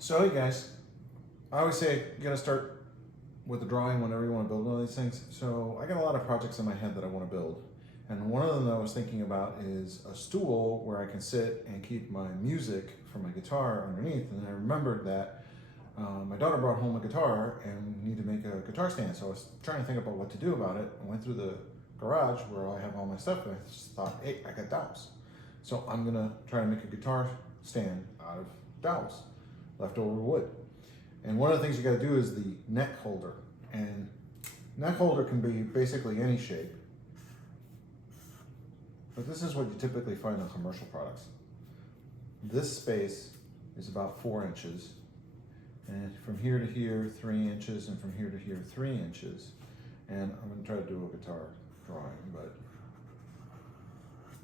So hey guys, I always say you gotta start with the drawing whenever you want to build one of these things. So I got a lot of projects in my head that I want to build. And one of them that I was thinking about is a stool where I can sit and keep my music from my guitar underneath. And I remembered that my daughter brought home a guitar and we need to make a guitar stand. So I was trying to think about what to do about it. I went through the garage where I have all my stuff and I just thought, hey, I got dowels. So I'm gonna try to make a guitar stand out of dowels, leftover wood. And one of the things you gotta do is the neck holder. And neck holder can be basically any shape. But this is what you typically find on commercial products. This space is about 4 inches. And from here to here, 3 inches, and from here to here, 3 inches. And I'm gonna try to do a guitar drawing, but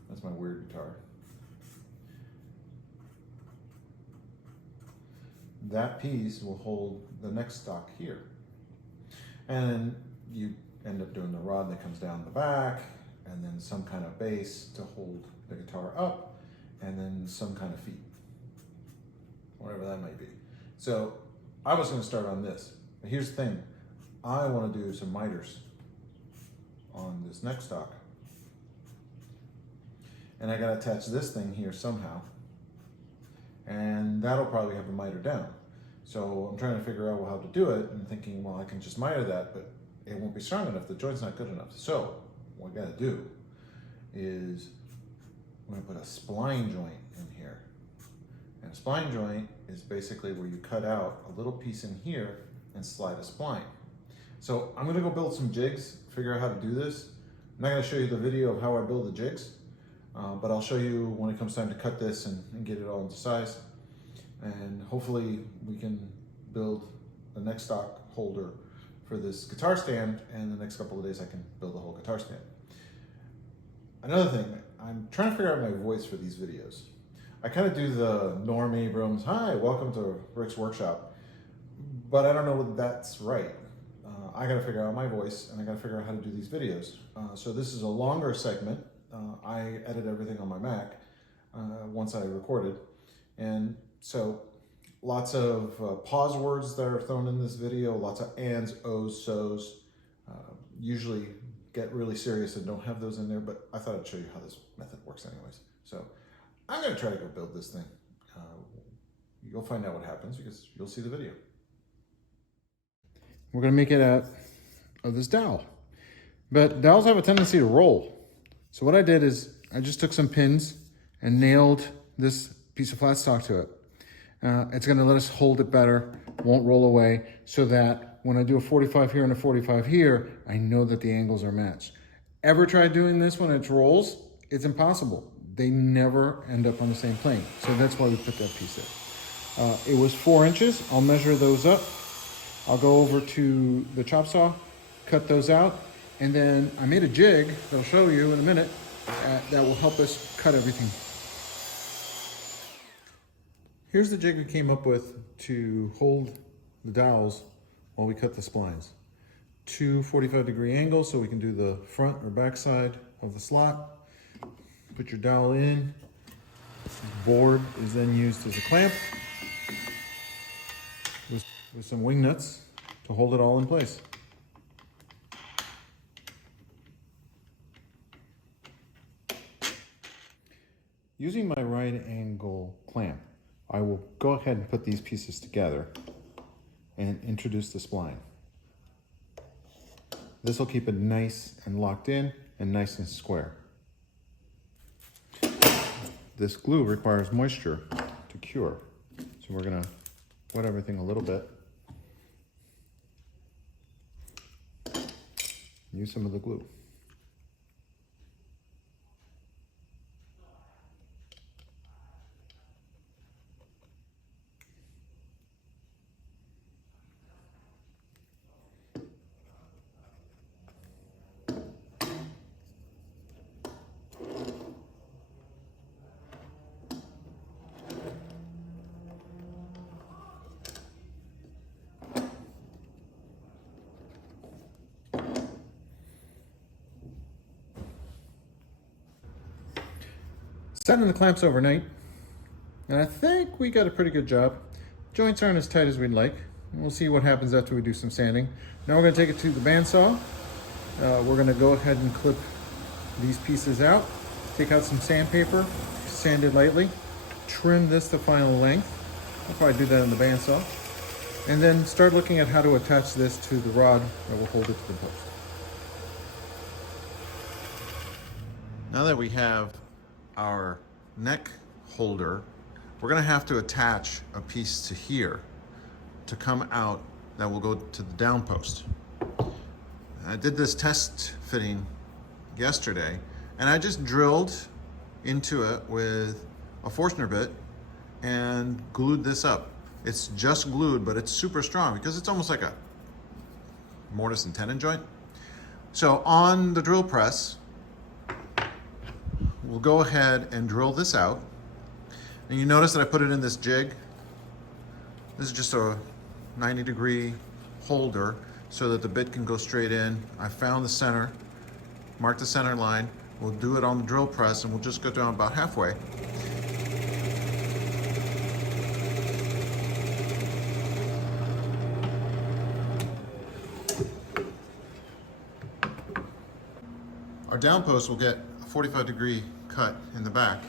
that's my weird guitar. That piece will hold the neck stock here. And you end up doing the rod that comes down the back, and then some kind of base to hold the guitar up, and then some kind of feet, whatever that might be. So I was gonna start on this, but here's the thing. I wanna do some miters on this neck stock. And I gotta attach this thing here somehow. And that'll probably have a miter down. So I'm trying to figure out how to do it and thinking, well, I can just miter that, but it won't be strong enough. The joint's not good enough. So what I gotta do is I'm gonna put a spline joint in here. And a spline joint is basically where you cut out a little piece in here and slide a spline. So I'm gonna go build some jigs, figure out how to do this. I'm not gonna show you the video of how I build the jigs. But I'll show you when it comes time to cut this and get it all into size. And hopefully we can build the neck stock holder for this guitar stand, and the next couple of days I can build the whole guitar stand. Another thing, I'm trying to figure out my voice for these videos. I kind of do the Norm Abrams, hi, welcome to Rick's Workshop, but I don't know whether that's right. I gotta figure out my voice, and I gotta figure out how to do these videos. So this is a longer segment. I edit everything on my Mac once I recorded. And so lots of pause words that are thrown in this video, lots of ands, ohs, so's. Usually get really serious and don't have those in there, but I thought I'd show you how this method works anyways. So I'm gonna try to go build this thing. You'll find out what happens because you'll see the video. We're gonna make it out of this dowel. But dowels have a tendency to roll. So what I did is I just took some pins and nailed this piece of flat stock to it. It's gonna let us hold it better, won't roll away, so that when I do a 45 here and a 45 here, I know that the angles are matched. Ever try doing this when it rolls? It's impossible. They never end up on the same plane. So that's why we put that piece there. It was 4 inches. I'll measure those up. I'll go over to the chop saw, cut those out. And then I made a jig that I'll show you in a minute that will help us cut everything. Here's the jig we came up with to hold the dowels while we cut the splines. 2 45-degree angles so we can do the front or back side of the slot. Put your dowel in. This board is then used as a clamp with some wing nuts to hold it all in place. Using my right angle clamp, I will go ahead and put these pieces together and introduce the spline. This will keep it nice and locked in and nice and square. This glue requires moisture to cure, so we're gonna wet everything a little bit. Use some of the glue. Setting the clamps overnight, and I think we got a pretty good job. joints aren't as tight as we'd like. We'll see what happens after we do some sanding. Now we're going to take it to the bandsaw. We're going to go ahead and clip these pieces out, take out some sandpaper, sand it lightly, trim this to final length. I'll probably do that on the bandsaw. And then start looking at how to attach this to the rod that will hold it to the post. Now that we have our neck holder, we're going to have to attach a piece to here to come out that will go to the down post. I did this test fitting yesterday, and I just drilled into it with a Forstner bit and glued this up. It's just glued, but it's super strong because it's almost like a mortise and tenon joint. So on the drill press, we'll go ahead and drill this out. And you notice that I put it in this jig. This is just a 90-degree holder so that the bit can go straight in. I found the center, mark the center line. We'll do it on the drill press and we'll just go down about halfway. Our down post will get a 45-degree cut in the back.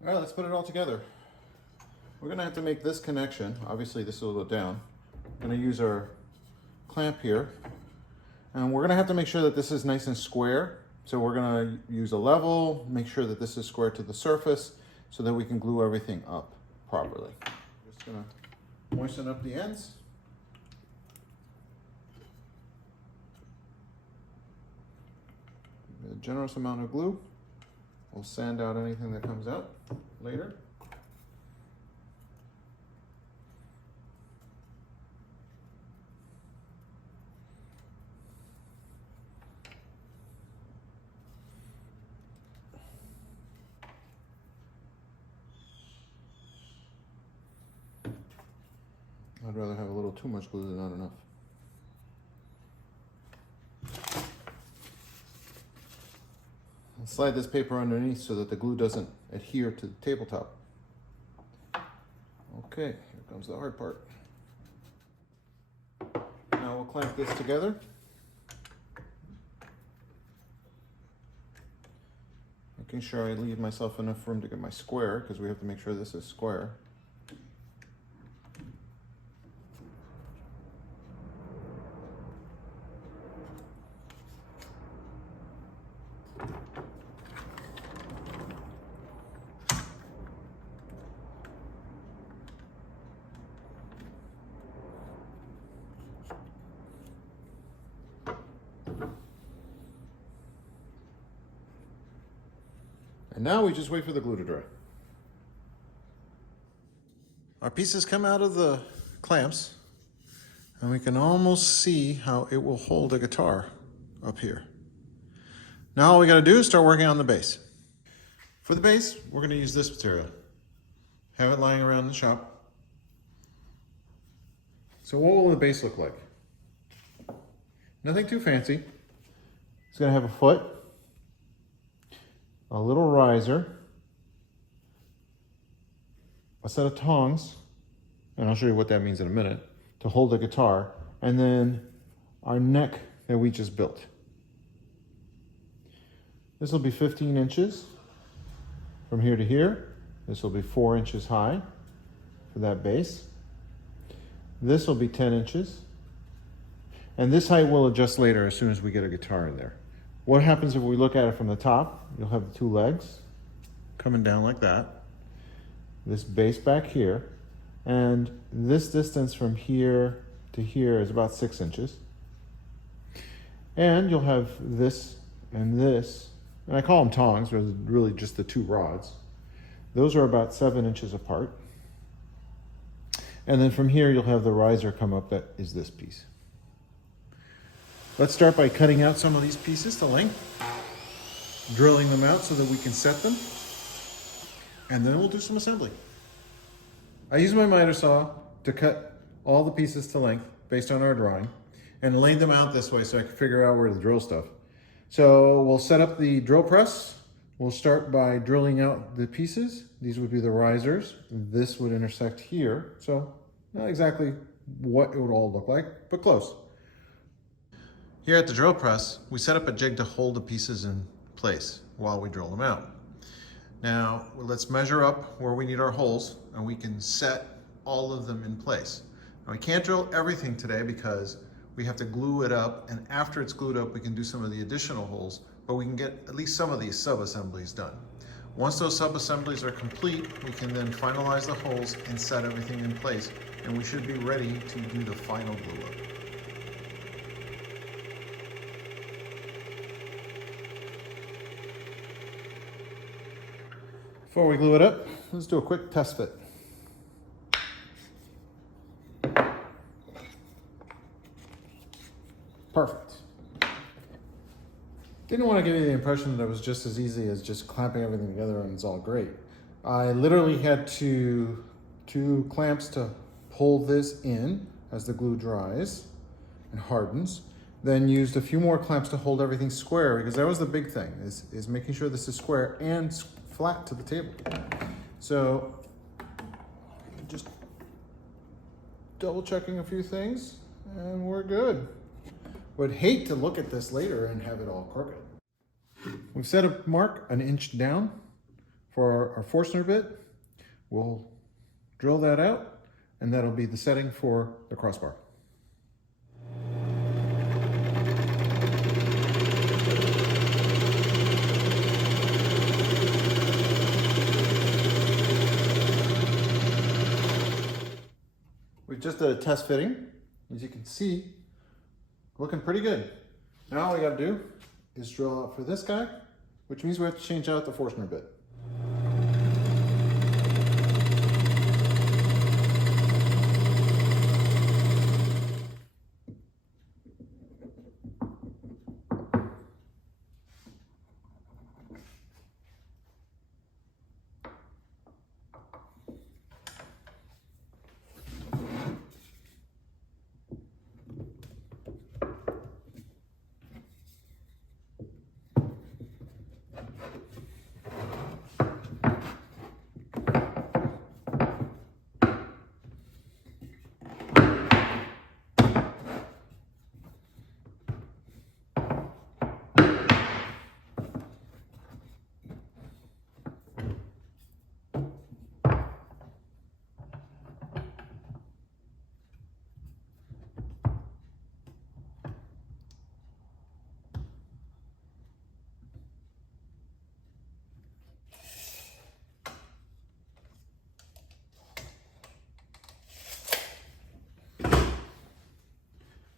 All right, let's put it all together. We're gonna have to make this connection. Obviously this will go down. I'm gonna use our clamp here. And we're gonna have to make sure that this is nice and square. So we're gonna use a level, make sure that this is square to the surface so that we can glue everything up properly. Just gonna moisten up the ends. A generous amount of glue. We'll sand out anything that comes out later. I'd rather have a little too much glue than not enough. I'll slide this paper underneath so that the glue doesn't adhere to the tabletop. Okay, here comes the hard part. Now we'll clamp this together. Making sure I leave myself enough room to get my square, because we have to make sure this is square. And now we just wait for the glue to dry. Our pieces come out of the clamps, and we can almost see how it will hold a guitar up here. Now all we gotta do is start working on the base. For the base, we're gonna use this material. Have it lying around the shop. So what will the base look like? Nothing too fancy. It's gonna have a foot, a little riser, a set of tongs, and I'll show you what that means in a minute, to hold the guitar, and then our neck that we just built. This will be 15 inches from here to here. This will be 4 inches high for that base. This will be 10 inches. And this height will adjust later as soon as we get a guitar in there. What happens if we look at it from the top? You'll have the two legs coming down like that. This base back here. And this distance from here to here is about 6 inches. And you'll have this and this. And I call them tongs, but it's really just the two rods. Those are about 7 inches apart. And then from here, you'll have the riser come up that is this piece. Let's start by cutting out some of these pieces to length, drilling them out so that we can set them, and then we'll do some assembly. I use my miter saw to cut all the pieces to length based on our drawing and lay them out this way so I can figure out where to drill stuff. So we'll set up the drill press. We'll start by drilling out the pieces. These would be the risers. This would intersect here. So not exactly what it would all look like, but close. Here at the drill press, we set up a jig to hold the pieces in place while we drill them out. Now, let's measure up where we need our holes, and we can set all of them in place. Now, we can't drill everything today because we have to glue it up, and after it's glued up, we can do some of the additional holes, but we can get at least some of these sub-assemblies done. Once those sub-assemblies are complete, we can then finalize the holes and set everything in place, and we should be ready to do the final glue up. Before we glue it up, let's do a quick test fit. Perfect. Didn't want to give you the impression that it was just as easy as just clamping everything together and it's all great. I literally had two clamps to pull this in as the glue dries and hardens. Then used a few more clamps to hold everything square, because that was the big thing, is making sure this is square and flat to the table. So just double checking a few things and we're good. Would hate to look at this later and have it all crooked. We've set a mark 1 inch down for our Forstner bit. We'll drill that out, and that'll be the setting for the crossbar. We just did a test fitting. As you can see, looking pretty good. Now all we gotta do is drill out for this guy, which means we have to change out the Forstner bit.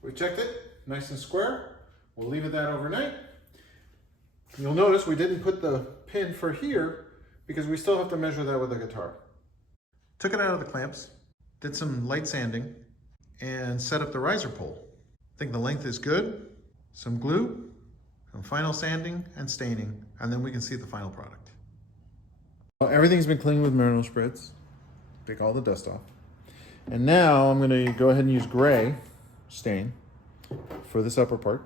We checked it, nice and square. We'll leave it that overnight. You'll notice we didn't put the pin for here because we still have to measure that with the guitar. Took it out of the clamps, did some light sanding, and set up the riser pole. I think the length is good, some glue, some final sanding and staining, and then we can see the final product. Everything's been cleaned with Merino spritz. Take all the dust off. And now I'm gonna go ahead and use gray stain for this upper part,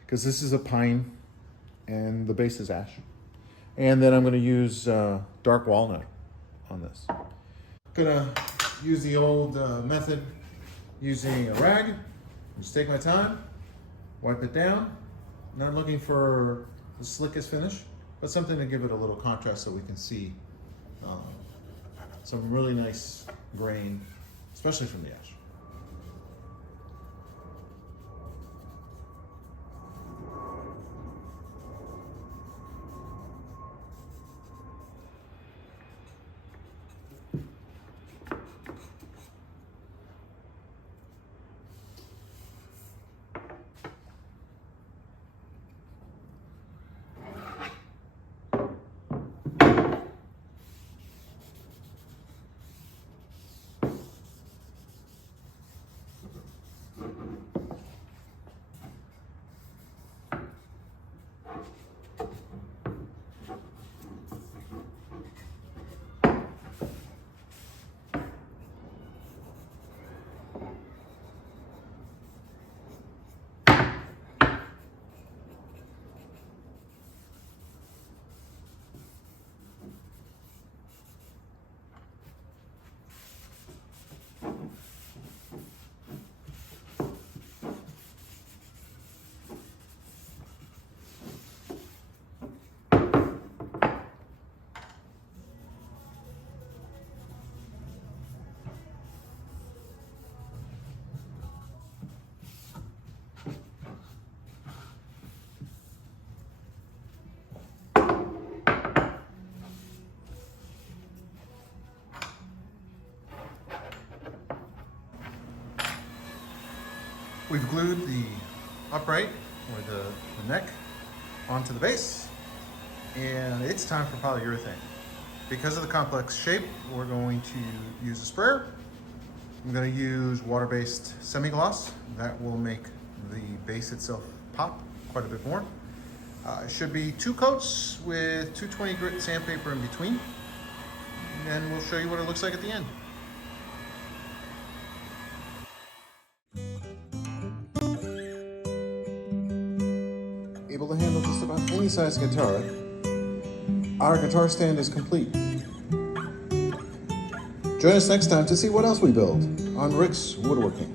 because this is a pine and the base is ash. And then I'm going to use dark walnut on this. Gonna use the old method using a rag. Just take my time, wipe it down. Not looking for the slickest finish, but something to give it a little contrast so we can see some really nice grain, especially from the ash. We've glued the upright or the neck onto the base, and it's time for polyurethane. Because of the complex shape, we're going to use a sprayer. I'm going to use water-based semi-gloss. That will make the base itself pop quite a bit more. It should be 2 coats with 220 grit sandpaper in between, and we'll show you what it looks like at the end. Able to handle just about any size guitar, our guitar stand is complete. Join us next time to see what else we build on Rick's Woodworking.